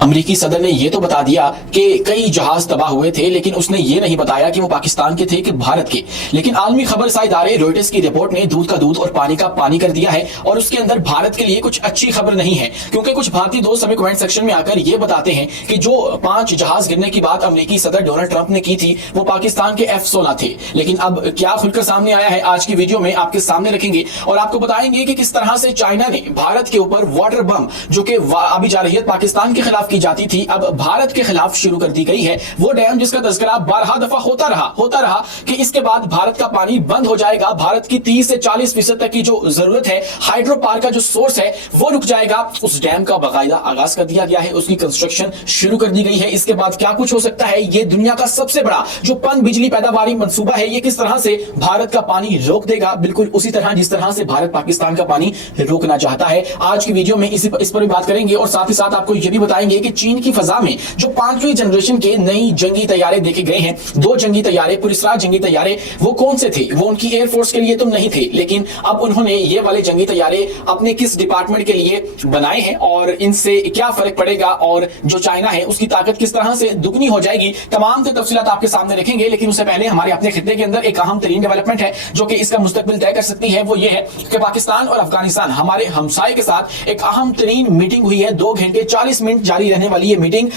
अमेरिकी सदर ने यह तो बता दिया कि कई जहाज तबाह हुए थे, लेकिन उसने ये नहीं बताया कि वो पाकिस्तान के थे कि भारत के। लेकिन आलमी खबर इदारे रॉयटर्स की रिपोर्ट ने दूध का दूध और पानी का पानी कर दिया है, और उसके अंदर भारत के लिए कुछ अच्छी खबर नहीं है, क्योंकि कुछ भारतीय दोस्त हमें कमेंट सेक्शन में आकर ये बताते हैं कि जो 5 जहाज गिरने की बात अमेरिकी सदर डोनाल्ड ट्रंप ने की थी वो पाकिस्तान के F-16 थे। लेकिन अब क्या खुलकर सामने आया है, आज की वीडियो में आपके सामने रखेंगे और आपको बताएंगे कि किस तरह से चाइना ने भारत के ऊपर वाटर बम, जो कि अभी जारहियत पाकिस्तान के खिलाफ की जाती थी, अब भारत के खिलाफ शुरू कर दी गई है। वो डैम जिसका तज़किरा 12 दफा होता रहा कि इसके बाद भारत का पानी बंद हो जाएगा, भारत की 30 से 40% तक की जो जरूरत है हाइड्रो पावर का जो सोर्स है वो रुक जाएगा। उस डैम का बाकायदा आगाज कर दिया गया है, उसकी कंस्ट्रक्शन शुरू कर दी गई है। इसके बाद क्या कुछ हो सकता है, ये दुनिया का सबसे बड़ा जो पन बिजली पैदावारी मंसूबा है, ये किस तरह से भारत का पानी रोक देगा, बिल्कुल उसी तरह जिस तरह से भारत पाकिस्तान का पानी रोकना चाहता है। आज की वीडियो में इस पर भी बात करेंगे और साथ ही साथ आपको यह भी बताएंगे कि चीन की फजा में जो 5वीं जनरेशन के नई जंगी तैयारे देखे गए हैं, 2 जंगी तैयारे, पुरस्कार जंगी तैयारे, वो कौन से थे? वो उनकी एयरफोर्स के लिए तो नहीं थे, लेकिन अब उन्होंने ये वाले जंगी तैयारे अपने किस डिपार्टमेंट के लिए बनाए हैं और इनसे क्या फर्क पड़ेगा, और जो चाइना है उसकी ताकत किस तरह से दुगनी हो जाएगी, तमाम तफसीलात आपके सामने रखेंगे। लेकिन उससे पहले हमारे अपने खित्ते के अंदर एक अहम तरीन डेवलपमेंट है जो कि इसका मुस्तकबिल तय कर सकती है। वो ये है कि पाकिस्तान और अफगानिस्तान हमारे हमसाए के साथ एक अहम तरीन मीटिंग हुई है। 2 घंटे 40 मिनट जारी रहने वाली ये मीटिंग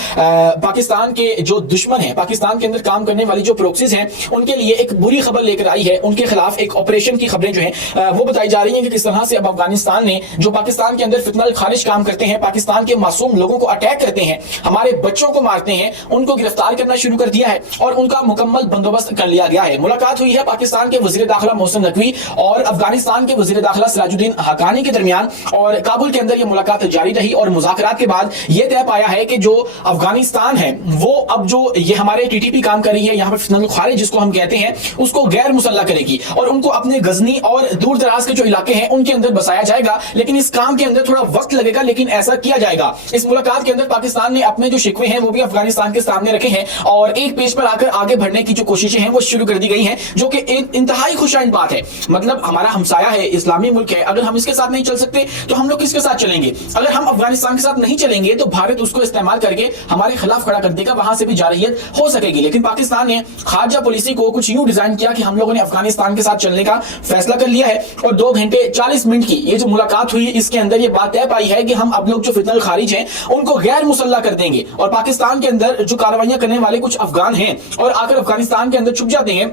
पाकिस्तान के जो दुश्मन है, पाकिस्तान के अंदर काम करने वाली जो प्रोक्सीज हैं, उनके लिए एक बुरी खबर लेकर आई है। उनके खिलाफ एक ऑपरेशन की खबरें जो है वो बताई जा रही है कि किस तरह से अब अफगानिस्तान ने, जो पाकिस्तान के अंदर फितनल खारिज काम करते हैं, पाकिस्तान के मासूम लोगों को अटैक करते हैं, हमारे बच्चों को मारते हैं, उनको गिरफ्तार करना शुरू कर दिया है और उनका मुकम्मल बंदोबस्त कर लिया गया है। मुलाकात हुई है पाकिस्तान के वजीर दाखिला मोहसिन नकवी और अफगानिस्तान के वजीर दाखिला सिराजुद्दीन हक्कानी के दरमियान, और काबुल के अंदर यह मुलाकात जारी रही और मुज़ाकरात के बाद यह तय पाया है कि जो अफगानिस्तान है वो अब जो ये हमारे टीटीपी काम कर रही है, यहाँ पर फितनल खारिज जिसको हम कहते हैं, उसको गैर मुसल्लह करेगी और उनको अपने गजनी और दूर दराज के जो इलाके हैं उनके अंदर बसाया जाएगा। लेकिन इस काम के अंदर थोड़ा वक्त लगेगा, लेकिन ऐसा किया जाएगा। इस मुलाकात के अंदर पाकिस्तान ने अपने जो शिकवे हैं वो भी अफगानिस्तान के सामने रखे हैं और एक पेज पर आकर आगे बढ़ने की जो कोशिशें हैं वो शुरू कर दी गई हैं, जो कि इंतहाई खुशाइन बात है। मतलब हमारा हमसाया है, इस्लामी मुल्क है, अगर हम इसके साथ नहीं चल सकते तो हम लोग किसके साथ चलेंगे? अगर हम अफगानिस्तान के साथ नहीं चलेंगे तो भारत उसको इस्तेमाल करके हमारे खिलाफ खड़ा कर देगा, वहां से भी जारहियत हो सकेगी। लेकिन पाकिस्तान ने खारजा पॉलिसी को कुछ यूं डिजाइन किया कि हम लोगों ने अफगानिस्तान के साथ चलने का फैसला कर लिया है और 2 घंटे 40 मिनट की ये जो मुलाकात हुई, इसके अंदर ये बात तय पाई है कि हम अब लोग जो फितनल खारिज हैं उनको गैर मुसल्लह कर देंगे और पाकिस्तान के अंदर जो कार्रवाइयां करने वाले कुछ अफगान हैं और आकर अफगानिस्तान के अंदर छुप जाते हैं,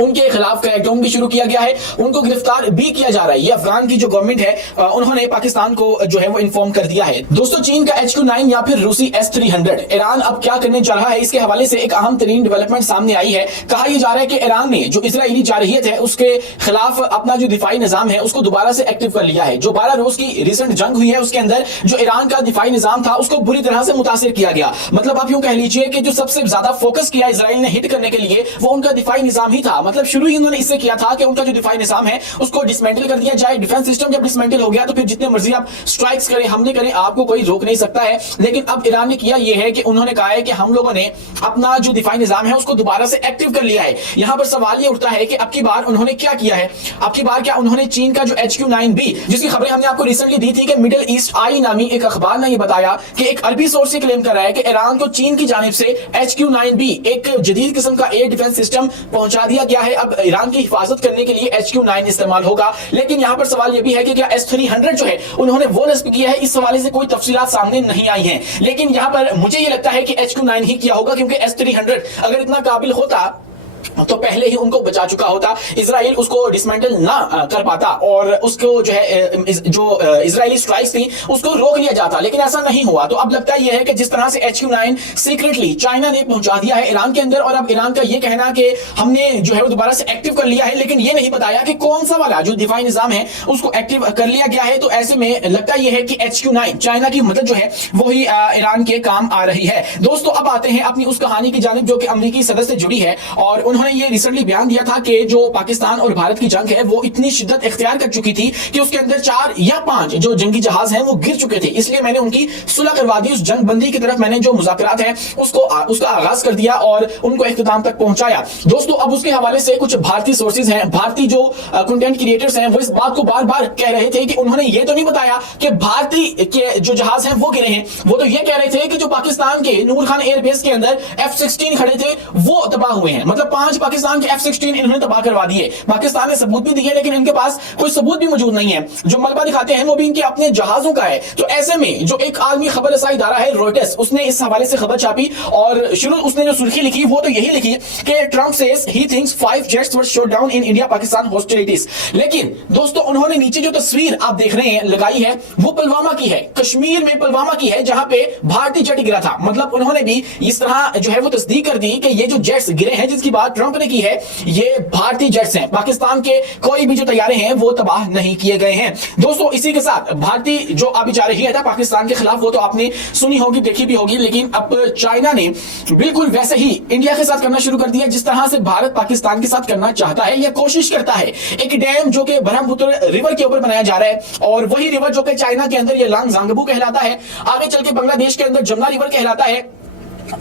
उनके खिलाफ क्रैकडाउन भी शुरू किया गया है, उनको गिरफ्तार भी किया जा रहा है। ये अफगान की जो गवर्नमेंट है उन्होंने पाकिस्तान को जो है वो इन्फॉर्म कर दिया है। दोस्तों, चीन का HQ-9 या फिर रूसी S-300 ईरान अब क्या करने जा रहा है, इसके हवाले से एक अहम तरीन डेवलपमेंट सामने आई है। कहा यह जा रहा है कि ईरान ने जो इजरायली जारहियत है उसके खिलाफ अपना जो दिफाई निजाम है उसको दोबारा से एक्टिव कर लिया है। जो 12 रोज की रिसेंट जंग हुई है उसके अंदर जो ईरान का दिफाई निजाम था उसको बुरी तरह से मुतासिर किया गया। मतलब आप यूं कह लीजिए कि जो सबसे ज्यादा फोकस किया इसराइल ने हिट करने के लिए वो उनका दिफाई निजाम ही था। मतलब शुरू ही उन्होंने इससे किया था कि उनका जो दिफाई निजाम है उसको डिसमेंटल कर दिया जाए। डिफेंस सिस्टम जब डिसमेंटल हो गया तो फिर जितने मर्जी आप स्ट्राइक्स करें, हमले करें, आपको कोई रोक नहीं सकता है। लेकिन अब ईरान ने किया यह है कि उन्होंने कहा है कि हम लोगों ने अपना जो दिफाई निजाम है उसको दोबारा से एक्टिव कर लिया है। यहां पर सवाल यह उठता है कि अब की बार उन्होंने क्या किया है? अब की बार क्या उन्होंने चीन का जो HQ-9B, जिसकी खबरें हमने आपको रिसेंटली दी थी कि मिडिल ईस्ट आई नामी एक अखबार ने यह बताया कि एक अरबी सोर्स से क्लेम कर रहा है कि ईरान को चीन की जानिब से HQ-9B एक जदीद किस्म का एयर डिफेंस सिस्टम पहुंचा दिया गया है। अब ईरान की हिफाजत करने के लिए HQ-9 इस्तेमाल होगा। लेकिन यहां पर सवाल यह भी है कि क्या S-300 जो है उन्होंने वो नस्ब किया है, इस हवाले से कोई तफसीलात सामने नहीं आई हैं। लेकिन यहां पर मुझे यह लगता है कि HQ-9 ही किया होगा, क्योंकि S-300 अगर इतना काबिल होता तो पहले ही उनको बचा चुका होता, इजराइल उसको डिसमेंटल ना कर पाता और उसको जो है जो इजरायली स्ट्राइक्स थी उसको रोक लिया जाता। लेकिन ऐसा नहीं हुआ। तो अब लगता यह है कि जिस तरह से HQ-9 सीक्रेटली चाइना ने पहुंचा दिया है ईरान के अंदर, और अब ईरान का यह कहना कि हमने जो है वो दोबारा से एक्टिव कर लिया है, लेकिन यह नहीं बताया कि कौन सा वाला जो दिफाई निजाम है उसको एक्टिव कर लिया गया है। तो ऐसे में लगता यह है कि HQ-9 चाइना की मदद जो है वही ईरान के काम आ रही है। दोस्तों, अब आते हैं अपनी उस कहानी की जानिब जो कि अमेरिकी सदर से जुड़ी है और उन्होंने उन्होंने ये रिसेंटली बयान दिया था कि जो पाकिस्तान और भारत की जंग है वो इतनी शिद्दत इख्तियार कर चुकी थी कि उसके अंदर 4 या 5 जो जंगी जहाज हैं वो गिर चुके थे, इसलिए मैंने उनकी सुलह करवा दी। उस जंग बंदी की तरफ मैंने जो मुज़ाकरात हैं उसका आगाज कर दिया और उनको इख्तिताम तक पहुंचाया। दोस्तों अब उसके हवाले से कुछ भारतीय सोर्सेज हैं, भारतीय जो कंटेंट क्रिएटर्स हैं, वो इस बात को बार बार कह रहे थे कि उन्होंने ये तो नहीं बताया कि भारतीय के जो जहाज हैं वो गिरे हैं, वो तो ये कह रहे थे कि जो पाकिस्तान के नूर खान एयरबेस के अंदर F-16 खड़े थे वो तबाह हुए हैं। मतलब 5 पाकिस्तान के F-16 इन्होंने तबाह करवा दिए। पाकिस्तान ने सबूत भी दिए लेकिन इनके पास कोई सबूत भी मौजूद नहीं है। जो मलबा दिखाते हैं वो भी इनके अपने जहाजों का है। तो ऐसे में जो एक आलमी खबर रसाई इदारा है रॉयटर्स, उसने इस हवाले से खबर छापी और शुरू उसने जो सुर्खी लिखी वो तो यही लिखी कि Trump says he thinks 5 jets were shot down in India Pakistan hostilities. लेकिन दोस्तों उन्होंने नीचे जो तस्वीर आप देख रहे हैं लगाई है वो पुलवामा की है, कश्मीर में पुलवामा की है, जहां पे भारतीय जेट गिरा था। मतलब उन्होंने भी इस तरह जो है वो तस्दीक कर दी कि ये जो जेट्स गिरे हैं जिसकी बात ट्रंप ने की है ये भारतीय जेट्स हैं, पाकिस्तान के कोई भी जो तैयारे हैं वो तबाह नहीं किए गए हैं। दोस्तों इसी के साथ भारतीय जो अभी जा रही है पाकिस्तान के खिलाफ वो तो आपने सुनी होगी, देखी भी होगी, लेकिन अब चाइना ने बिल्कुल वैसे ही इंडिया के साथ करना शुरू कर दिया जिस तरह से भारत पाकिस्तान के साथ करना चाहता है या कोशिश करता है। एक डैम जो कि ब्रह्मपुत्र रिवर के ऊपर बनाया जा रहा है और वही रिवर जो कि चाइना के अंदर ये लांग जांगबू कहलाता है, आगे चल के बांग्लादेश के अंदर जमुना रिवर कहलाता है,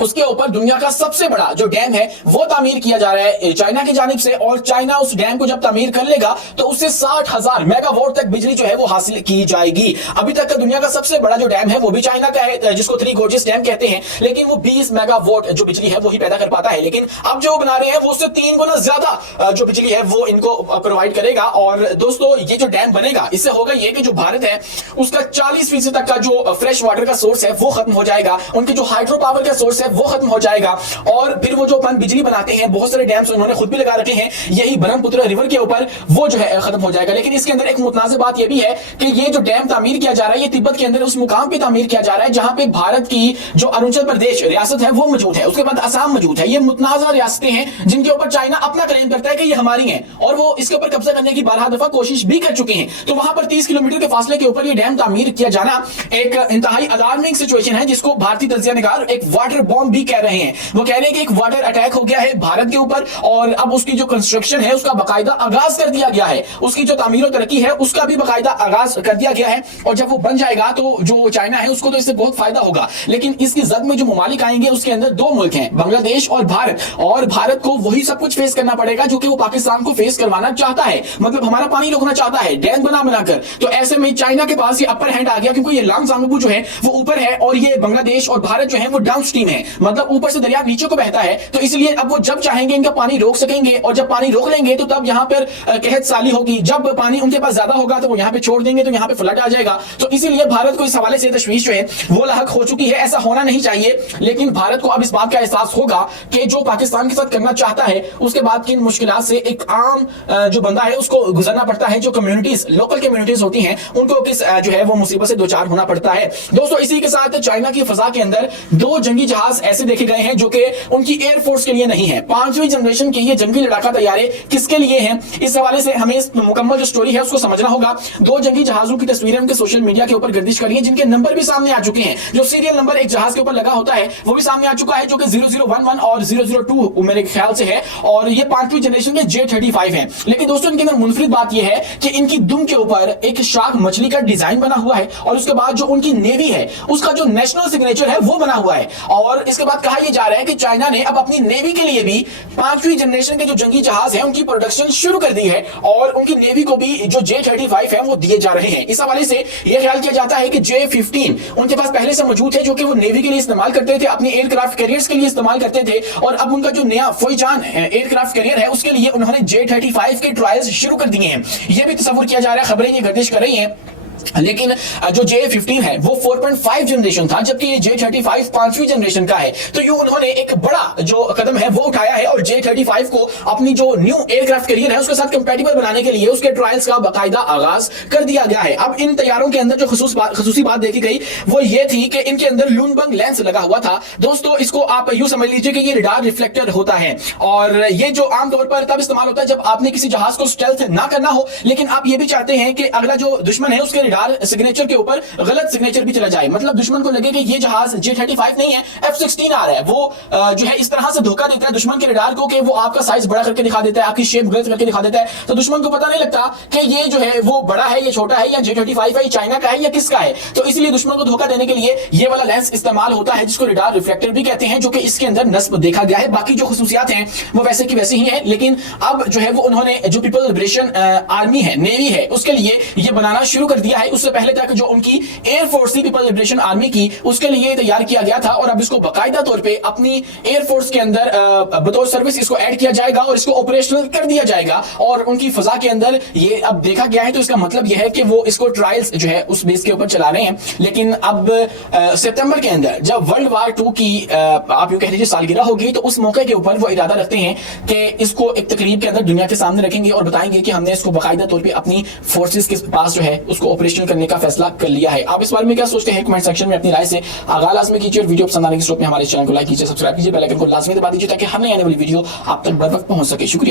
उसके ऊपर दुनिया का सबसे बड़ा जो डैम है वो तामीर किया जा रहा है चाइना की जानिब से। और चाइना उस डैम को जब तामीर कर लेगा तो उससे 60,000 मेगावाट तक बिजली जो है वो हासिल की जाएगी। अभी तक का दुनिया का सबसे बड़ा जो डैम है वो भी चाइना का है जिसको 3 गोर्जेस डैम कहते हैं, लेकिन वो 20 मेगावाट जो बिजली है वो ही पैदा कर पाता है। लेकिन अब जो बना रहे हैं वो उससे 3 गुना ज्यादा जो बिजली है वो इनको प्रोवाइड करेगा। और दोस्तों ये जो डैम बनेगा इससे होगा ये कि जो भारत है उसका 40% तक का जो फ्रेश वाटर का सोर्स है वो खत्म हो जाएगा, उनके जो हाइड्रो पावर का सोर्स है वो खत्म हो जाएगा। और फिर वो जो अपन बिजली बनाते हैं बहुत सारे डैम्स उन्होंने खुद भी लगा रखे हैं यही ब्रह्मपुत्र रिवर के ऊपर, वो जो है खत्म हो जाएगा। लेकिन इसके अंदर एक मुतनाज़ बात ये भी है कि ये जो डैम तामीर किया जा रहा है ये तिब्बत के अंदर उस मुकाम पे तामीर किया जा रहा है जहां पे भारत की जो अरुणाचल प्रदेश रियासत है वो मौजूद है, उसके बाद असम मौजूद है। ये मुतनाज़ा रियासतें हैं जिनके ऊपर चाइना अपना क्लेम करता है कि ये हमारी हैं और वो इसके ऊपर कब्जा करने की 12 दफा कोशिश भी कर चुके हैं। तो वहां पर 30 किलोमीटर के फासले के ऊपर ये डैम तामीर किया जाना एक इंतहाई अलार्मिंग सिचुएशन है जिसको भारतीय तज्जिया निगार एक वाटर बॉम्ब भी कह रहे हैं। वो कह रहे हैं कि एक वाटर अटैक हो गया है भारत के ऊपर और अब उसकी जो कंस्ट्रक्शन है उसका बाकायदा आगाज कर दिया गया है, उसकी जो तामीर और तरक्की है उसका भी बाकायदा आगाज कर दिया गया है। और जब वो बन जाएगा तो जो चाइना है उसको तो इससे बहुत फायदा होगा। लेकिन इसकी जद में जो ममालिक आएंगे उसके अंदर 2 मुल्क हैं, बांग्लादेश और भारत, और भारत को वही सब कुछ फेस करना पड़ेगा जो कि वो पाकिस्तान को फेस करवाना चाहता है। मतलब हमारा पानी रोकना चाहता है डैम बनाकर। तो ऐसे में चाइना के पास ये अपर हैंड आ गया क्योंकि ये लांग जांगबू जो है वो ऊपर है और ये बांग्लादेश और भारत जो है वो डाउन स्ट्रीम है, मतलब ऊपर से दरिया नीचे को बहता है। तो इसलिए अब वो जब चाहेंगे इनका पानी रोक सकेंगे और जब पानी रोक लेंगे तो तब यहां पर कहत साली होगी। जब पानी उनके पास ज्यादा होगा तो वो यहां पे छोड़ देंगे तो यहां पे फ्लड आ जाएगा। तो इसीलिए भारत को इस हवाले से तशवीश जो है वो लाहक हो चुकी है। ऐसा होना नहीं चाहिए, लेकिन भारत को अब इस बात का एहसास होगा कि जो पाकिस्तान के साथ करना चाहता है उसके बाद किन मुश्किलात से एक आम जो बंदा है उसको गुजरना पड़ता है, जो कम्युनिटीज लोकल कम्युनिटीज होती हैं उनको किस जो है वो मुसीबत से दो चार होना पड़ता है। दोस्तों इसी के साथ चाइना की फजा के अंदर 2 जंगी जहाज ऐसे देखे गए हैं जो कि उनकी एयरफोर्स के लिए नहीं है। 5वीं जनरेशन के ये जंगी लड़ाका तैयारे किसके लिए हैं, इस हवाले से हमें इस मुकम्मल जो स्टोरी है उसको समझना होगा। 2 जंगी जहाजों की तस्वीरें उनके सोशल मीडिया के ऊपर गर्दिश करी है जिनके नंबर भी सामने आ चुके हैं। जो सीरियल नंबर एक जहाज के ऊपर लगा होता है वो भी सामने आ चुका है जो कि 0011 और 002 मेरे ख्याल से है और ये 5वीं जनरेशन के J-35 है। लेकिन दोस्तों इनके अंदर मुनफरिद बात यह है कि इनकी दुम के ऊपर एक शार्क मछली का डिजाइन बना हुआ है और उसके बाद जो उनकी नेवी है उसका जो नेशनल सिग्नेचर है वो बना हुआ है। और इसके बाद कहा यह जा रहा है कि चाइना ने अब अपनी नेवी के लिए भी 5वीं जनरेशन के जो जंगी जहाज हैं उनकी प्रोडक्शन शुरू कर दी है और उनकी नेवी को भी जो J-35 है वो दिए जा रहे हैं। इस हवाले से यह ख्याल किया जाता है कि J-15 उनके पास पहले से मौजूद है जो कि वो नेवी के लिए इस्तेमाल करते थे, अपनी एयरक्राफ्ट कैरियर्स के लिए इस्तेमाल करते थे और अब उनका जो नया फौजान एयरक्राफ्ट कैरियर है उसके लिए उन्होंने J-35 के ट्रायल्स शुरू कर दिए हैं। यह भी तस्वुर किया जा रहा है, खबरें ये गर्दिश कर रही हैं। लेकिन जो J-15 है वो 4.5 जनरेशन था जबकि ये J-35 5वीं जनरेशन का है। तो यूं उन्होंने एक बड़ा जो कदम है वो उठाया है और J-35 को अपनी जो न्यू एयरक्राफ्ट कैरियर है उसके साथ कंपैटिबल बनाने के लिए उसके ट्रायल्स का बाकायदा आगाज कर दिया गया है। अब इन तैयारों के अंदर जो खसूसी बात देखी गई वो ये थी कि इनके अंदर लूनबंग लेंस लगा हुआ था। दोस्तों इसको आप यूं समझ लीजिए कि ये रडार रिफ्लेक्टर होता है और ये जो आमतौर पर तब इस्तेमाल होता है जब आपने किसी जहाज को स्टेल्थ ना करना हो लेकिन आप ये भी चाहते हैं कि अगला जो दुश्मन है उसके रेडार सिग्नेचर के ऊपर गलत सिग्नेचर भी चला जाए, मतलब दुश्मन को लगे कि ये जहाज J-35 नहीं है, F-16 आ रहा है, वो जो है इस तरह से धोखा देता है दुश्मन के रेडार को कि वो आपका साइज बड़ा करके दिखा देता है, आपकी शेप गलत करके दिखा देता है, तो दुश्मन को पता नहीं लगता कि ये जो है वो बड़ा है, ये छोटा है, या J-35 है, ये चाइना का है या किसका है। तो इसलिए दुश्मन को धोखा देने के लिए ये वाला लेंस इस्तेमाल होता है जिसको रेडार रिफ्लेक्टर भी कहते हैं, जो कि इसके अंदर नस्ब देखा गया है। बाकी जो खुसूसियात हैं वो वैसे की वैसे ही हैं, लेकिन अब जो है वो उन्होंने जो पीपल लिबरेशन आर्मी है, नेवी है, उसके लिए ये बनाना शुरू कर दिया है। उससे पहले तक जो उनकी एयरफोर्स थी पीपल लिबरेशन आर्मी की, उसके लिए तैयार किया गया था, और अब इसको बाकायदा तौर पे अपनी एयरफोर्स के अंदर बतौर सर्विस इसको ऐड किया जाएगा और इसको ऑपरेशनल कर दिया जाएगा, और उनकी फजा के अंदर ये अब देखा गया है। तो इसका मतलब यह है कि वो इसको ट्रायल्स जो है उस बेस के ऊपर चला रहे हैं। लेकिन अब सितंबर के अंदर जब वर्ल्ड वार 2 की आप यूं कह लीजिए सालगिरह होगी, तो उस मौके के ऊपर वो इरादा रखते हैं कि इसको एक तकरीब के अंदर दुनिया के सामने रखेंगे और बताएंगे कि हमने इसको बाकायदा तौर पे अपनी फोर्सेस के पास जो है उसको ऑपरेशन करने का फैसला कर लिया है। आप इस बारे में क्या सोचते हैं कमेंट सेक्शन में अपनी राय से आगाह लाजमी कीजिए, और वीडियो पसंद आने के स्टॉप में हमारे चैनल को लाइक कीजिए, सब्सक्राइब कीजिए, बेल आइकन को लाजमी दबा दीजिए ताकि हर नई आने वाली वीडियो आप तक बर वक्त पहुंच सके। शुक्रिया।